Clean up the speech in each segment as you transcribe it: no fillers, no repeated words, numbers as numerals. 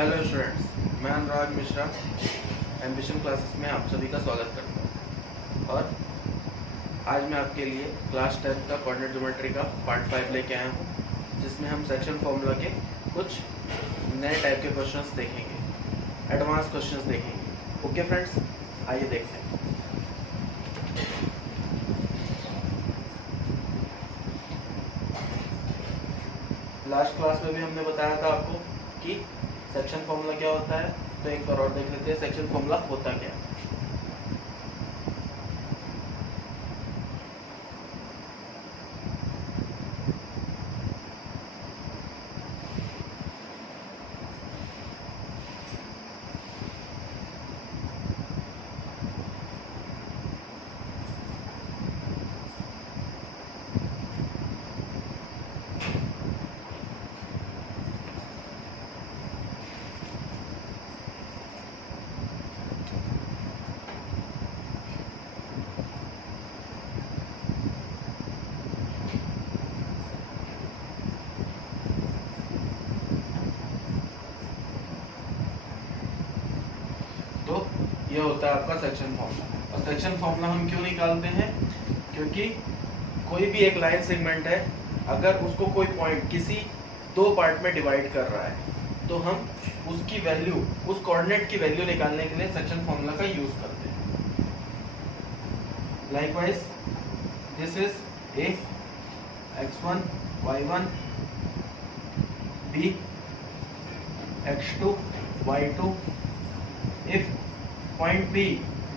Hello students, मैं अनुराग Mishra ambition classes में आप सभी का स्वागत करता हूँ। और आज मैं आपके लिए क्लास 10 का कोऑर्डिनेट ज्योमेट्री का पार्ट 5 लेके आया हूँ, जिसमें हम सेक्शन फॉर्मूला के कुछ नए टाइप के क्वेश्चंस देखेंगे, एडवांस क्वेश्चंस देखेंगे। ओके फ्रेंड्स, आइए देखते हैं। लास्ट क्लास में भी हमने बताया था आपको कि सेक्शन फॉर्मूला क्या होता है, तो एक बार और देख लेते हैं सेक्शन फॉर्मूला होता क्या है। तो ये होता है आपका सेक्शन फॉर्मूला। और सेक्शन फॉर्मूला हम क्यों निकालते हैं? क्योंकि कोई भी एक लाइन सेगमेंट है, अगर उसको कोई पॉइंट किसी दो पार्ट में डिवाइड कर रहा है, तो हम उसकी वैल्यू, उस कोऑर्डिनेट की वैल्यू निकालने के लिए सेक्शन फॉर्मूला का यूज करते हैं। Likewise this is a x1 y1 b x2 y2 if point P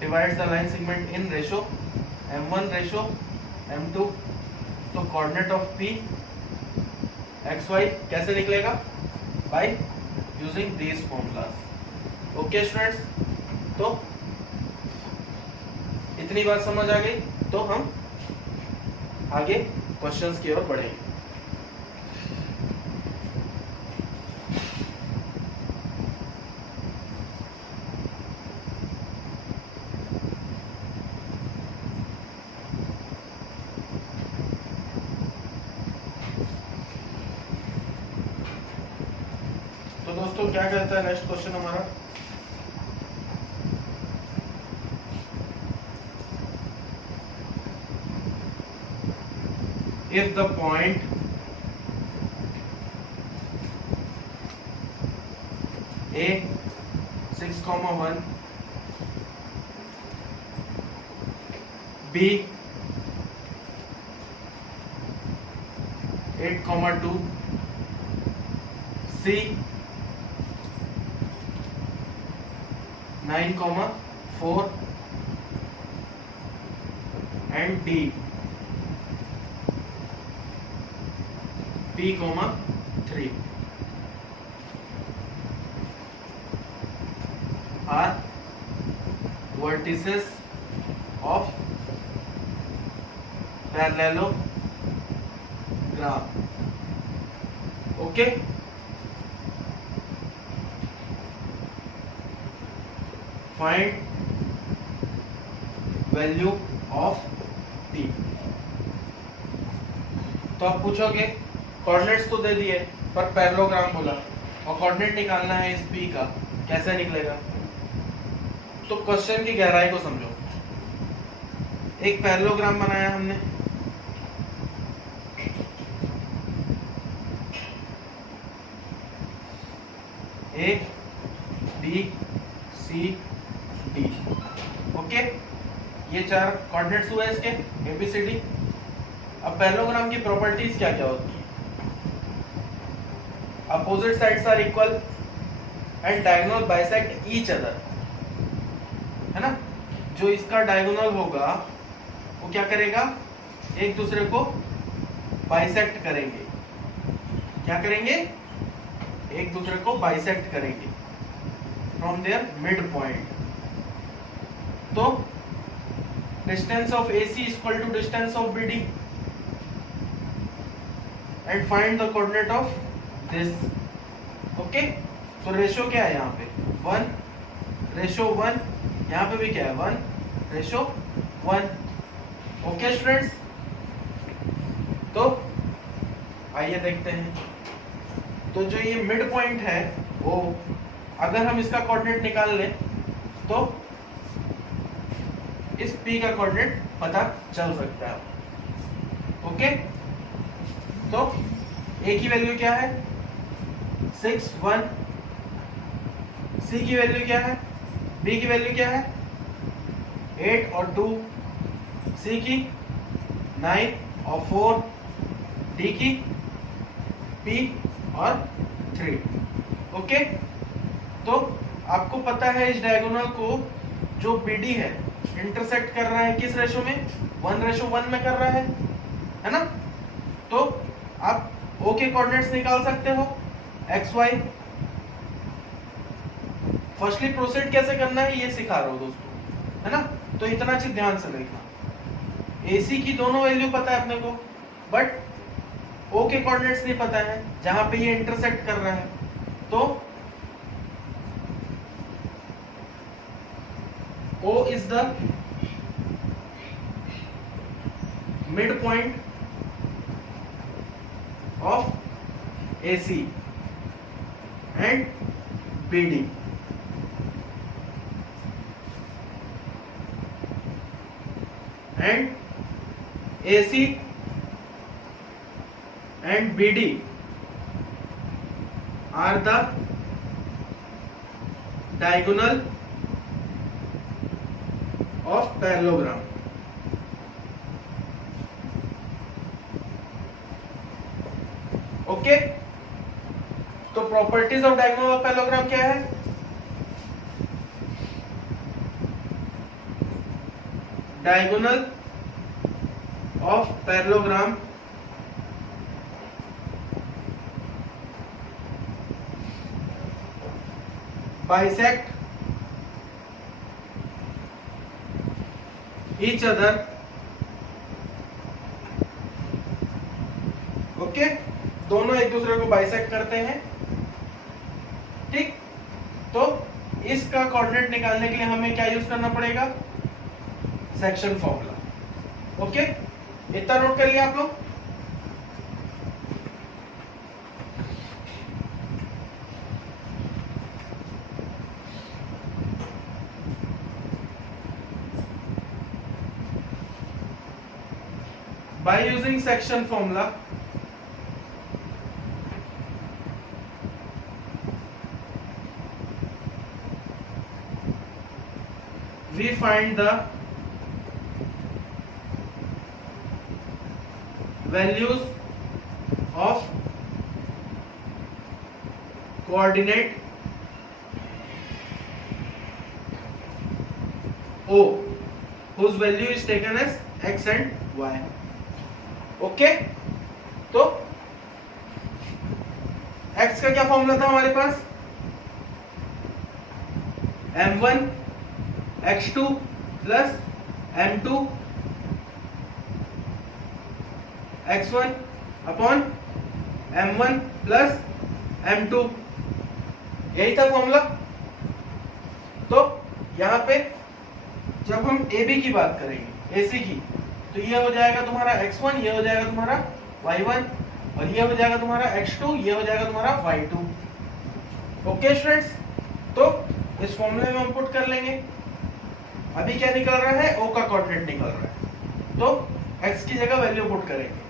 divides the line segment in ratio m1 ratio m2, तो coordinate of P xy कैसे निकलेगा? by using these formulas. Okay students, तो इतनी बात समझ आ गई, तो हम आगे क्वेश्चंस की ओर बढ़ेंगे। तो दोस्तों क्या कहता है नेक्स्ट क्वेश्चन हमारा? If the point A 6,1 B 8,2 C 9,4 and D P, 3 are vertices of parallelogram. Okay, find value of P। तो आप पूछोगे कोऑर्डिनेट्स तो दे दिए पर पैरेललोग्राम बोला, और कोऑर्डिनेट निकालना है इस P का, कैसे निकलेगा? तो क्वेश्चन की गहराई को समझो। एक पैरेललोग्राम बनाया हमने, A B C D। Okay, ये चार कोऑर्डिनेट्स हुए इसके ABCD। अब पैरेललोग्राम की प्रॉपर्टीज क्या क्या होती है? Opposite sides are equal and diagonal bisect each other, है ना? जो इसका डायगोनल होगा वो क्या करेगा? एक दूसरे को बाइसेक्ट करेंगे। क्या करेंगे? एक दूसरे को बाइसेक्ट करेंगे फ्रॉम देयर मिड पॉइंट। तो distance of AC equal to distance of BD and find the coordinate of this. Okay, तो रेशो क्या है यहाँ पे? 1:1। यहाँ पे भी क्या है? 1:1। ओके स्टूडेंट्स, तो आइए देखते हैं। तो जो ये मिड पॉइंट है वो अगर हम इसका कोऑर्डिनेट निकाल लें तो इस P का कोऑर्डिनेट पता चल सकता है। ओके, तो A की वैल्यू क्या है 6 1, C की वैल्यू क्या है, B की वैल्यू क्या है 8 और 2, C की 9 और 4, D की P और 3। ओके, तो आपको पता है इस डायगोनल को जो BD है इंटरसेक्ट कर रहा है किस रेशो में, 1:1 में कर रहा है ना। तो आप O के कोऑर्डिनेट्स निकाल सकते हो x y। फर्स्टली प्रोसीड कैसे करना है ये सिखा रहा हूं दोस्तों, है ना। तो इतना चीज ध्यान से देखना, AC की दोनों वैल्यू पता है अपने को, बट O के कोऑर्डिनेट्स नहीं पता है जहां पे ये इंटरसेक्ट कर रहा है। तो O is the midpoint of AC and BD. And AC and BD are the diagonal of parallelogram. Okay, तो properties of diagonal of parallelogram क्या है, diagonal of parallelogram bisect each other। Okay, दोनों एक दूसरे को बाइसेक्ट करते हैं। ठीक, तो इसका कोऑर्डिनेट निकालने के लिए हमें क्या यूज करना पड़ेगा, सेक्शन फॉर्मूला। ओके, इतना नोट कर लिया आप लोग। By using section formula, we find the values of coordinate O whose value is taken as x and y। Okay, तो x का क्या फॉर्मूला था हमारे पास, m1 x2 plus m2 x1 upon m1 plus m2, यही था formula. तो यहां पे जब हम AB की बात करेंगे, AC की, तो ये हो जाएगा तुम्हारा x1, ये हो जाएगा तुम्हारा y1, और ये हो जाएगा तुम्हारा x2, ये हो जाएगा तुम्हारा y2। ओके स्टूडेंट्स, तो इस फॉर्मूले में हम पुट कर लेंगे। अभी क्या निकल रहा है, O का कोऑर्डिनेट निकल रहा है, तो x की जगह वैल्यू पुट करेंगे।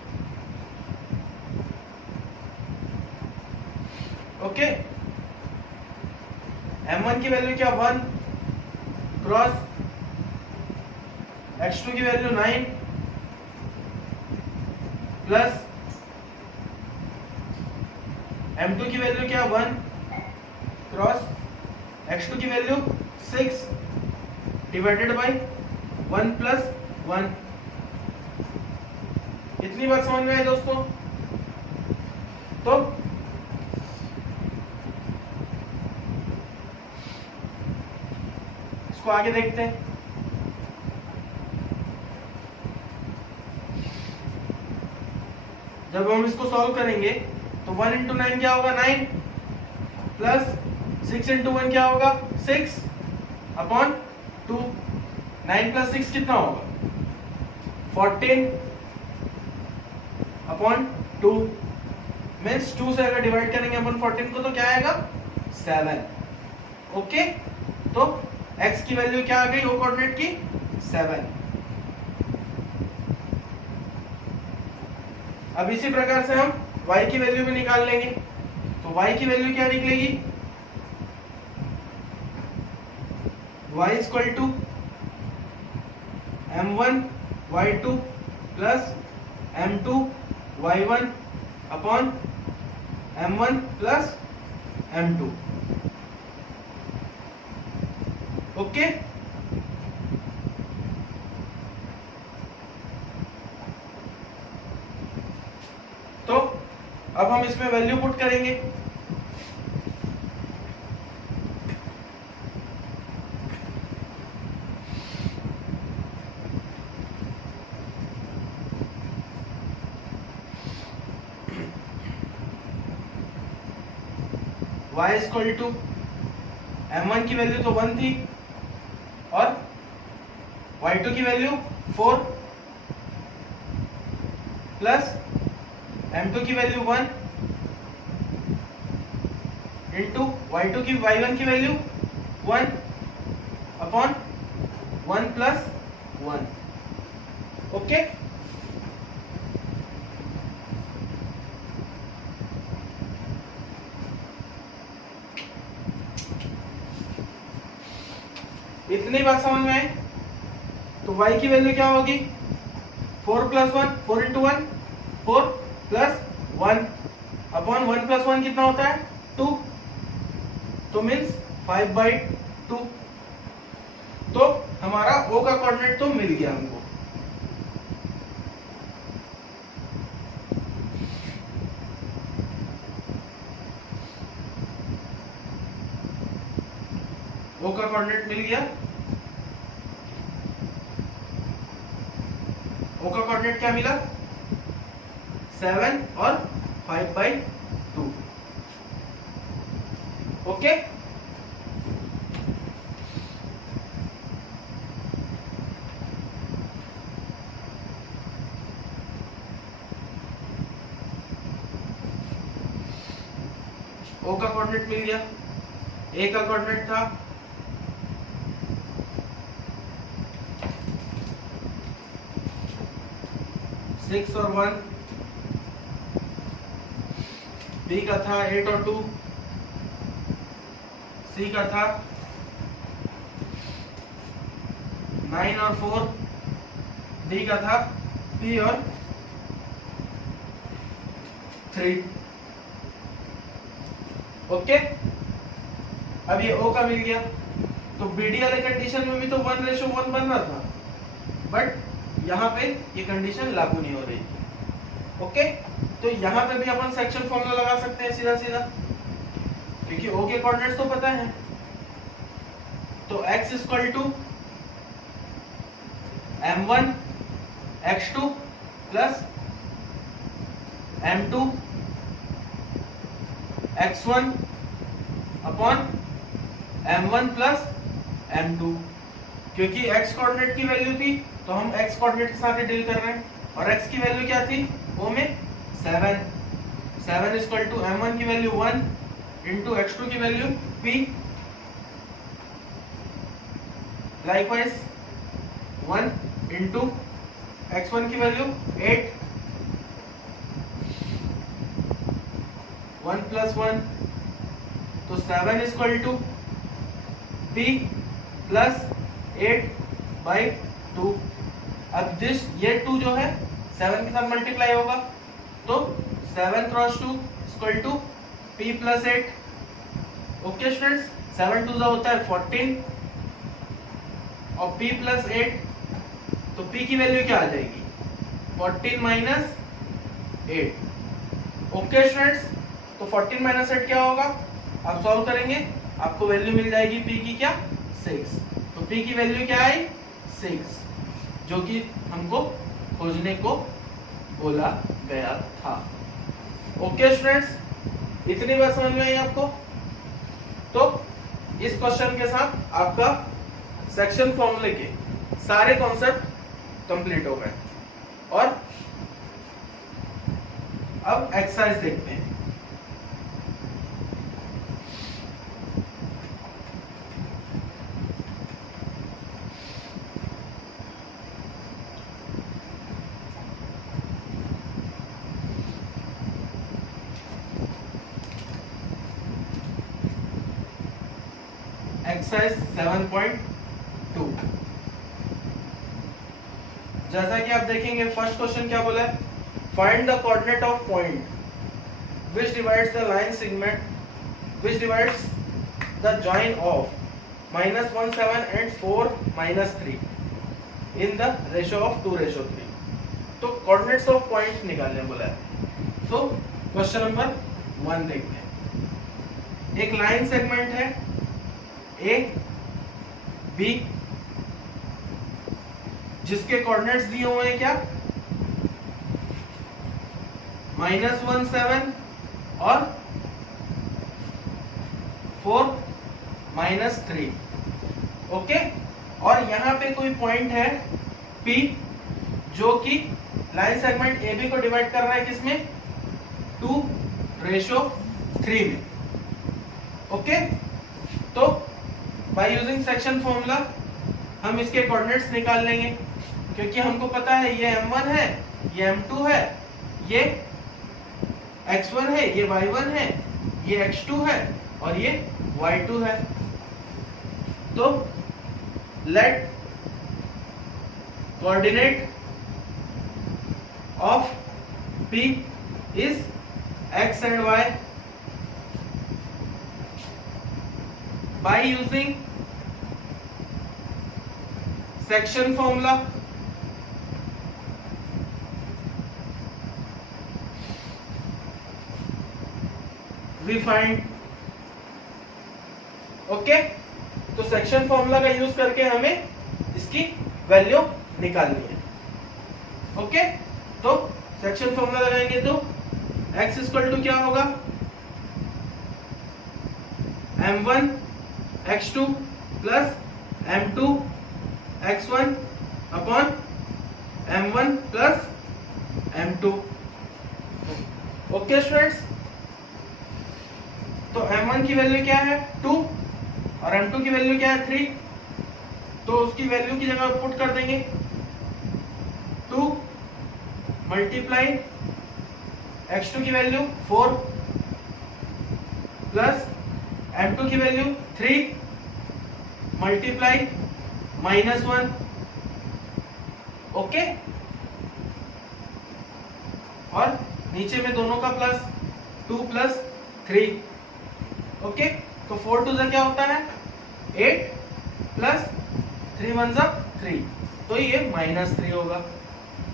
ओके, m1 की वैल्यू क्या 1 क्रॉस x2 की वैल्यू 9 प्लस m2 की वैल्यू क्या 1 क्रॉस x2 की वैल्यू 6 डिवाइडेड बाय 1 प्लस 1। इतनी बात समझ में आई दोस्तों। तो इसको आगे देखते हैं। जब हम इसको सॉल्व करेंगे तो 1 इंटू 9 क्या होगा 9, प्लस 6 इंटू 1 क्या होगा 6 अपॉन 2। 9 प्लस 6 कितना होगा 14 अपॉन 2, मीन्स 2 से अगर डिवाइड करेंगे अपन 14 को तो क्या आएगा 7। ओके, तो x की वैल्यू क्या आ गई ओ कोऑर्डिनेट की 7। अब इसी प्रकार से हम y की वैल्यू भी निकाल लेंगे। तो y की वैल्यू क्या निकलेगी, y equal to m1 y2 plus m2 y1 upon m1 plus m2। Okay, तो अब हम इसमें वैल्यू पुट करेंगे। y इक्वल टू m1 की वैल्यू तो 1 थी और y2 की वैल्यू 4 प्लस m2 की वैल्यू 1 इंटू y2 की y1 की वैल्यू 1 अपॉन 1 प्लस 1। ओके, इतनी बात समझ में आई। तो y की वैल्यू क्या होगी 4 plus 1, 4 into 1 4 plus 1 upon 1 plus 1 कितना होता है 2, तो मीन्स 5/2। तो हमारा o का कोऑर्डिनेट तो मिल गया हमको। o का कोऑर्डिनेट मिल गया। o का कोऑर्डिनेट क्या मिला 7 और 5/2। ओके, o का कोऑर्डिनेट मिल गया। a का कोऑर्डिनेट था 6 और 1, b का था 8 और 2, c का था 9 और 4, d का था p और 3। ओके, अब ये o का मिल गया। तो BD वाले कंडीशन में भी तो 1:1 बन रहा था, बट यहाँ पे ये कंडीशन लागू नहीं हो रही। ओके, तो यहाँ पे भी अपन सेक्शन फॉर्मूला लगा सकते हैं सीधा सीधा, क्योंकि o के कोऑर्डिनेट्स तो पता है। तो x equal to m1 x2 plus m2 x1 upon m1 plus m2। क्योंकि x कोऑर्डिनेट की वैल्यू थी तो हम x कोऑर्डिनेट के साथ ही डील कर रहे हैं, और x की वैल्यू क्या थी o में 7 इक्वल टू m1 की वैल्यू 1 इंटू x2 की value p, likewise 1 into x1 की वैल्यू 8, 1 प्लस 1, तो 7 इक्वल टू p प्लस 8/2। अब ये 2 जो है 7 के साथ मल्टीप्लाई होगा, तो 7 cross 2 equal to p plus 8। Okay students, 7 2 होता है 14 और p प्लस 8, तो p की वैल्यू क्या आ जाएगी 14 माइनस 8। ओके स्टूडेंट्स, तो 14 माइनस 8 क्या होगा, आप सॉल्व करेंगे आपको वैल्यू मिल जाएगी p की क्या 6। तो p की वैल्यू क्या आई 6, जो कि हमको खोजने को बोला गया था। ओके स्टूडेंट्स, इतनी बात समझ में आई आपको। तो इस क्वेश्चन के साथ आपका सेक्शन फॉर्मूले के सारे कॉन्सेप्ट कंप्लीट हो गए, और अब एक्सरसाइज देखते हैं। एक्सरसाइज 7.2। जैसा कि आप देखेंगे फर्स्ट क्वेश्चन क्या बोला है, find the coordinate of point which divides the line segment which divides the join of -17 and 4 -3 in the ratio of 2:3। तो कोऑर्डिनेट्स ऑफ पॉइंट निकालने बोला है। तो क्वेश्चन नंबर 1 देखते हैं। एक लाइन सेगमेंट है ए बी जिसके कोऑर्डिनेट्स दिए हुए हैं क्या, -17 और 4 -3। ओके, और यहां पे कोई पॉइंट है P जो कि लाइन सेगमेंट AB को डिवाइड कर रहा है किसमें, 2:3 में। ओके, तो बाय यूजिंग सेक्शन फॉर्मूला हम इसके कोऑर्डिनेट्स निकाल लेंगे, क्योंकि हमको पता है ये M1 है, ये M2 है, ये x1 है, ये y1 है, ये x2 है और ये y2 है। तो let coordinate of P is x and y by using section formula we find। Okay, तो सेक्शन फॉर्मूला का यूज करके हमें इसकी वैल्यू निकालनी है। ओके, तो सेक्शन फॉर्मूला लगाएंगे तो x इक्वल टू क्या होगा, m1 x2 plus m2 x1 upon m1 plus m2। Okay students, तो m1 की वैल्यू क्या है 2 और m2 की वैल्यू क्या है 3, तो उसकी वैल्यू की जगह पुट कर देंगे 2 मल्टीप्लाई x2 की वैल्यू 4 प्लस m2 की वैल्यू 3 मल्टीप्लाई -1। ओके, और नीचे में दोनों का प्लस 2 प्लस 3। ओके, तो 4 2 क्या होता है 8 प्लस 3 1 3, तो ये -3 होगा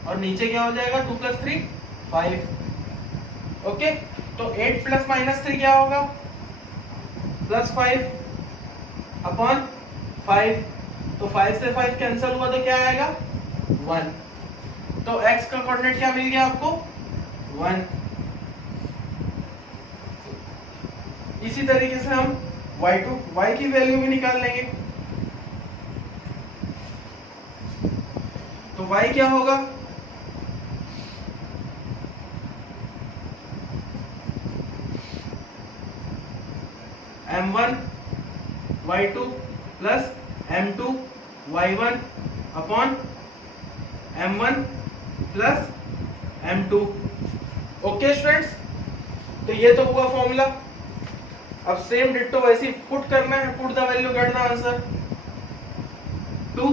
और नीचे क्या हो जाएगा 2 प्लस 3 5। ओके, तो 8 प्लस -3 क्या होगा +5 अपॉन 5, तो 5 से 5 कैंसिल हुआ तो क्या आएगा 1। तो x का कोऑर्डिनेट क्या मिल गया आपको 1। इसी तरीके से हम y की वैल्यू भी निकाल लेंगे। तो y क्या होगा, m1 y2 plus m2 y1 upon m1 plus m2। Okay students, तो ये तो हुआ फॉर्मूला। अब सेम डिट्टो वैसे ही पुट करना है, put the value get the answer. 2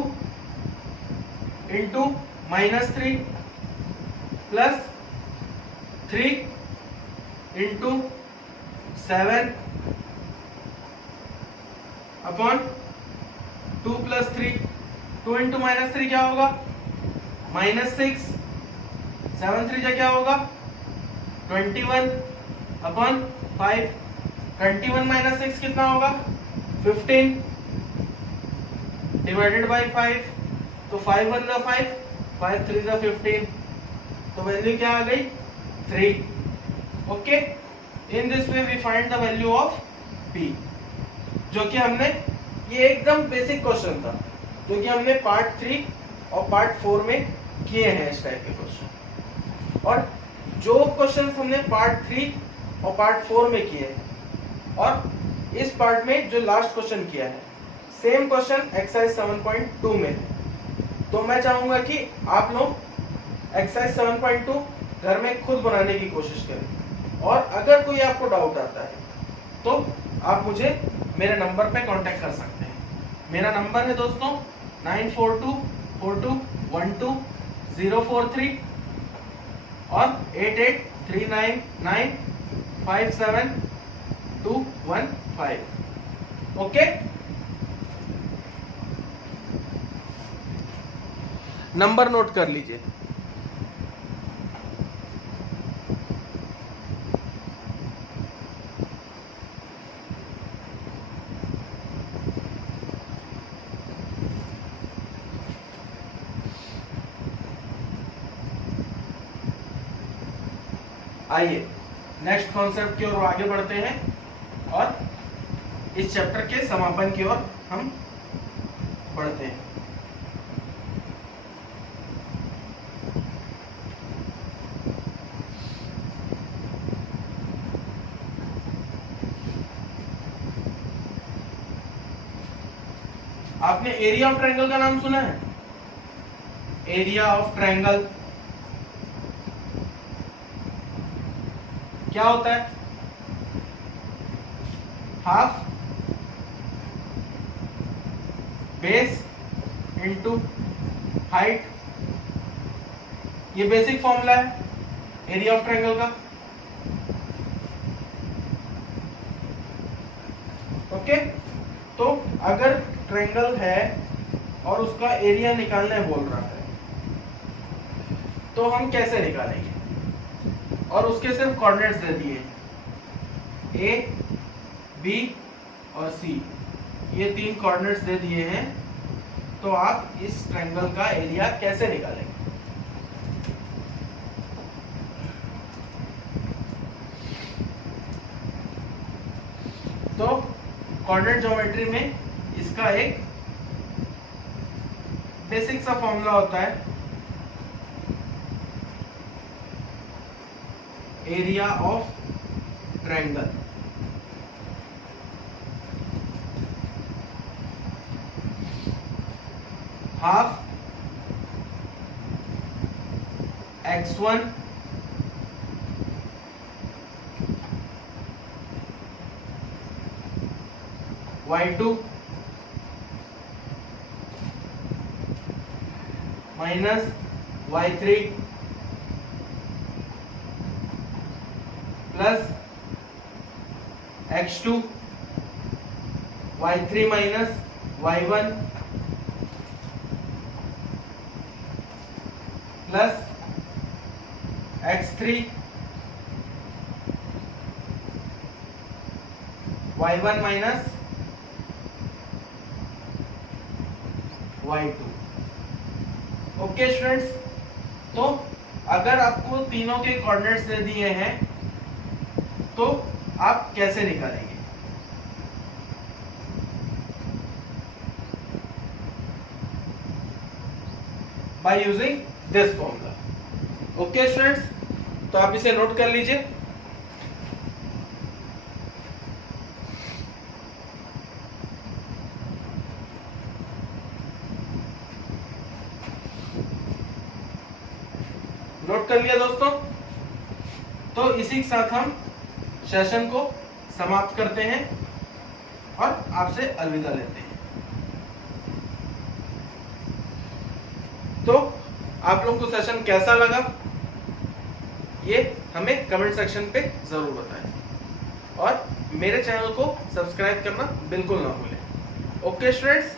into -3 plus 3 into 7 upon 2 plus 3, 2 into -3 क्या होगा -6, 7 3 क्या होगा 21 अपॉन 5, 21 - 6 कितना होगा 15 डिवाइडेड बाय 5, तो 5 1 = 5, 5 3 = 15, तो वैल्यू क्या आ गई 3। Okay, in this way we find the value of P, जो कि हमने, ये एकदम बेसिक क्वेश्चन था जो कि हमने पार्ट 3 और पार्ट 4 में किए हैं इस टाइप के क्वेश्चन। और जो क्वेश्चन हमने पार्ट 3 और पार्ट 4 में किए हैं और इस पार्ट में जो लास्ट क्वेश्चन किया है, सेम क्वेश्चन एक्सरसाइज 7.2 में है। तो मैं चाहूंगा कि आप लोग एक्सरसाइज 7.2 घर में खुद बनाने की कोशिश करें, और अगर कोई आपको डाउट आता है तो आप मुझे मेरे नंबर पे कांटेक्ट कर सकते हैं। मेरा नंबर है दोस्तों 9424212043 और 8839957215। ओके, नंबर नोट कर लीजिए। आइए नेक्स्ट कॉन्सेप्ट की ओर आगे बढ़ते हैं और इस चैप्टर के समापन की ओर हम बढ़ते हैं। आपने एरिया ऑफ ट्रायंगल का नाम सुना है? एरिया ऑफ ट्रायंगल क्या होता है? हाफ बेस इंटू हाइट, ये बेसिक फॉर्मूला है एरिया ऑफ ट्रायंगल का। ओके, तो अगर ट्रायंगल है और उसका एरिया निकालना बोल रहा है तो हम कैसे निकालेंगे? और उसके सिर्फ कोऑर्डिनेट्स दे दिए ए, बी और सी, ये 3 कोऑर्डिनेट्स दे दिए हैं, तो आप इस ट्रायंगल का एरिया कैसे निकालेंगे? तो कोऑर्डिनेट ज्योमेट्री में इसका एक बेसिक सा फॉर्मूला होता है, area of triangle. Half x1 y2 minus y3 plus x2 y3 minus y1 plus x3 y1 minus y2। Okay students, तो अगर आपको तीनों के कोऑर्डिनेट्स दे दिए हैं तो आप कैसे निकालेंगे? By using this formula. Okay students, तो आप इसे नोट कर लीजिए। नोट कर लिया दोस्तों? तो इसी के साथ हम सेशन को समाप्त करते हैं और आपसे अलविदा लेते हैं। तो आप लोगों को सेशन कैसा लगा ये हमें कमेंट सेक्शन पे जरूर बताएं और मेरे चैनल को सब्सक्राइब करना बिल्कुल ना भूलें। Okay students,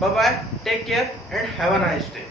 bye bye, take care and have a nice day.